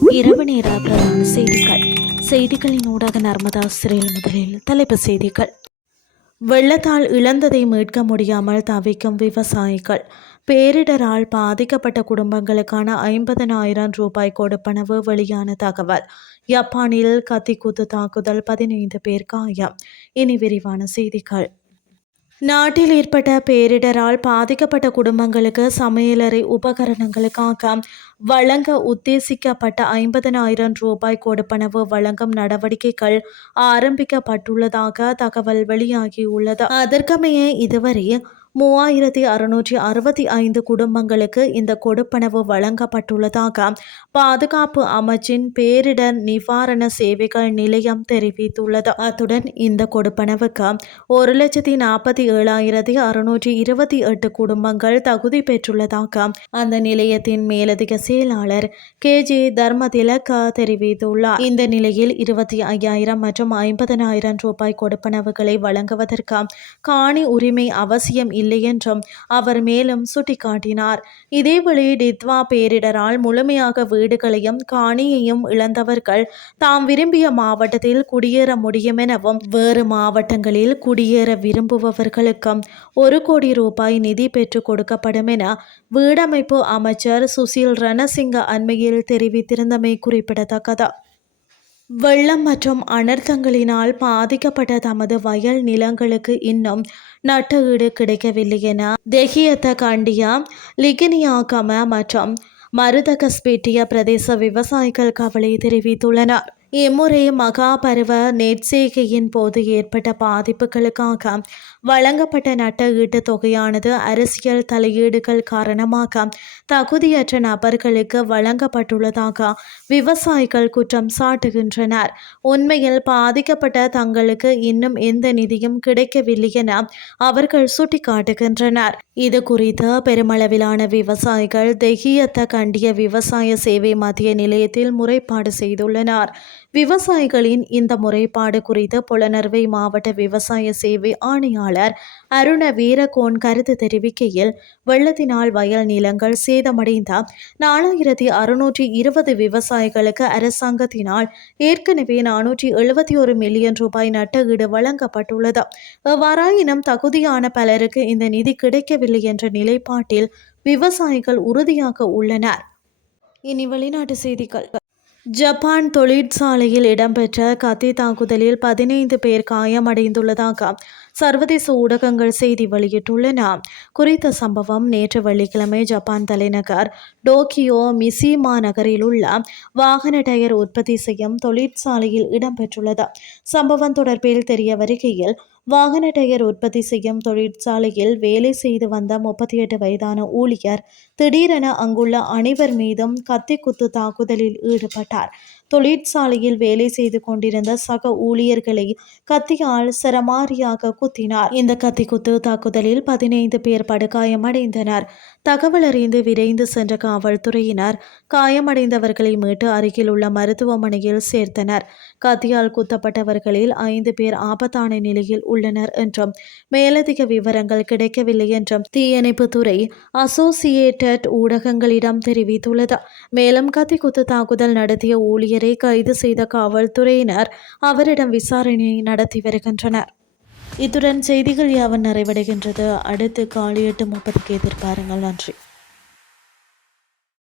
இரவு நேர பிரதான செய்திகள். செய்திகளின் ஊடாக நர்மதா சிறையில் முதலில் தலைப்பு செய்திகள். வெள்ளத்தால் இழந்ததை மீட்க முடியாமல் தவிக்கும் விவசாயிகள். பேரிடரால் பாதிக்கப்பட்ட குடும்பங்களுக்கான ஐம்பதனாயிரம் ரூபாய் கொடுப்பனவு வெளியான தகவல். ஜப்பானில் கத்திக்குத்து தாக்குதல் பதினைந்து பேர் காயம். இனி விரிவான செய்திகள். நாட்டில் ஏற்பட்ட பேரிடரால் பாதிக்கப்பட்ட குடும்பங்களுக்கு சமையலறை உபகரணங்களுக்காக வழங்க உத்தேசிக்கப்பட்ட ஐம்பதனாயிரம் ரூபாய் கொடுப்பனவு வழங்கும் நடவடிக்கைகள் ஆரம்பிக்கப்பட்டுள்ளதாக தகவல் வெளியாகியுள்ளது. அதற்கமைய இதுவரை மூவாயிரத்தி அறுநூற்றி அறுபத்தி ஐந்து குடும்பங்களுக்கு இந்த கொடுப்பனவு வழங்கப்பட்டுள்ளதாக பாதுகாப்பு அமைச்சின் பேரிடர் நிவாரண சேவைகள் நிலையம் தெரிவித்துள்ளது. அத்துடன் இந்த கொடுப்பனவுக்கு ஒரு லட்சத்தி நாற்பத்தி ஏழாயிரத்தி அறுநூற்றி இருபத்தி எட்டு குடும்பங்கள் தகுதி பெற்றுள்ளதாக அந்த நிலையத்தின் மேலதிக செயலாளர் கே. ஜே. தர்மதிலக தெரிவித்துள்ளார். இந்த நிலையில் இருபத்தி ஐயாயிரம் மற்றும் ஐம்பதனாயிரம் ரூபாய் கொடுப்பனவுகளை வழங்குவதற்கு காணி உரிமை அவசியம் இல்லை என்றும் அவர் மேலும் சுட்டிக்காட்டினார். இதேவேளை டித்வா பேரிடரால் முழுமையாக வீடுகளையும் காணியையும் இழந்தவர்கள் தாம் விரும்பிய மாவட்டத்தில் குடியேற முடியும் எனவும் வேறு மாவட்டங்களில் குடியேற விரும்புபவர்களுக்கும் ஒரு கோடி ரூபாய் நிதி பெற்றுக் கொடுக்கப்படும் என வீடமைப்பு அமைச்சர் சுசில் ரணசிங்க அண்மையில் தெரிவித்திருந்தமை குறிப்பிடத்தக்கது. வெள்ளம் மற்றும் அனர்த்தங்களினால் பாதிக்கப்பட்ட தமது வயல் நிலங்களுக்கு இன்னும் நட்ட ஈடு கிடைக்கவில்லை என தெஹியத்த கண்டியா லிகினியாகம மற்றும் மருதகஸ்பேட்டிய பிரதேச விவசாயிகள் கவலை தெரிவித்துள்ளனர். இம்முறை மகாபருவ நெற்சேகையின் போது ஏற்பட்ட பாதிப்புகளுக்காக வழங்கப்பட்ட நட்ட ஈட்டுத் தொகையானது அரசியல் தலையீடுகள் காரணமாக தகுதியற்ற நபர்களுக்கு வழங்கப்பட்டுள்ளதாக விவசாயிகள் குற்றம் சாட்டுகின்றனர். உண்மையில் பாதிக்கப்பட்ட தங்களுக்கு இன்னும் எந்த நிதியும் கிடைக்கவில்லை என அவர்கள் சுட்டிக்காட்டுகின்றனர். இது குறித்து பெருமளவிலான விவசாயிகள் தெஹியத்தை கண்டிய விவசாய சேவை மத்திய நிலையத்தில் முறைப்பாடு செய்துள்ளனர். விவசாயிகளின் இந்த முறைப்பாடு குறித்து புலனர்வை மாவட்ட விவசாய சேவை ஆணையாளர் அருண வீரகோன் கருத்து தெரிவிக்கையில் வெள்ளத்தினால் வயல் நிலங்கள் சேதமடைந்த நாலாயிரத்தி அறுநூற்றி இருபது விவசாயிகளுக்கு அரசாங்கத்தினால் ஏற்கனவே நானூற்றி எழுபத்தி ஒரு மில்லியன் ரூபாய் நட்டஈடு வழங்கப்பட்டுள்ளது. எவ்வாறாயினும் தகுதியான பலருக்கு இந்த நிதி கிடைக்கவில்லை என்ற நிலைப்பாட்டில் விவசாயிகள் உறுதியாக உள்ளனர். இனி வெளிநாட்டு செய்திகள். ஜப்பான் தொழிற்சாலையில் இடம்பெற்ற கத்தி தாக்குதலில் பதினைந்து பேர் காயமடைந்துள்ளதாக சர்வதேச ஊடகங்கள் செய்தி வெளியிட்டுள்ளன. குறித்த சம்பவம் நேற்று வெள்ளிக்கிழமை ஜப்பான் தலைநகர் டோக்கியோ மிசிமா நகரில் உள்ள வாகன டயர் உற்பத்தி செய்யும் தொழிற்சாலையில் இடம்பெற்றுள்ளது. சம்பவம் தொடர்பில் தெரிய வருகையில் வாகன டயர் உற்பத்தி செய்யும் தொழிற்சாலையில் வேலை செய்து வந்த முப்பத்தி எட்டு வயதான ஊழியர் திடீரென அங்குள்ள அனைவர் மீதும் கத்தி குத்து தாக்குதலில் ஈடுபட்டார். தொழிற்சாலையில் வேலை செய்து கொண்டிருந்த சக ஊழியர்களை கத்தியால் சரமாரியாக குத்தினார். இந்த கத்தி குத்து தாக்குதலில் பதினைந்து பேர் படுகாயமடைந்தனர். தகவல் அறிந்து விரைந்து சென்ற காவல்துறையினர் காயமடைந்தவர்களை மீட்டு அருகில் உள்ள மருத்துவமனையில் சேர்த்தனர். கத்தியால் குத்தப்பட்டவர்களில் ஐந்து பேர் ஆபத்தான நிலையில் உள்ளனர் என்றும் மேலதிக விவரங்கள் கிடைக்கவில்லை என்றும் தீயணைப்புத்துறை அசோசியேட்டட் ஊடகங்களிடம் தெரிவித்துள்ளது. மேலும் கத்தி குத்து தாக்குதல் நடத்திய ஊழியர் கைது செய்த காவல்துறையினர் அவரிடம் விசாரணை நடத்தி வருகின்றனர். இத்துடன் செய்திகள் யாவன் நிறைவடைகின்றது. அடுத்து காலை எட்டு முப்பதுக்கு எதிர்பாருங்கள். நன்றி.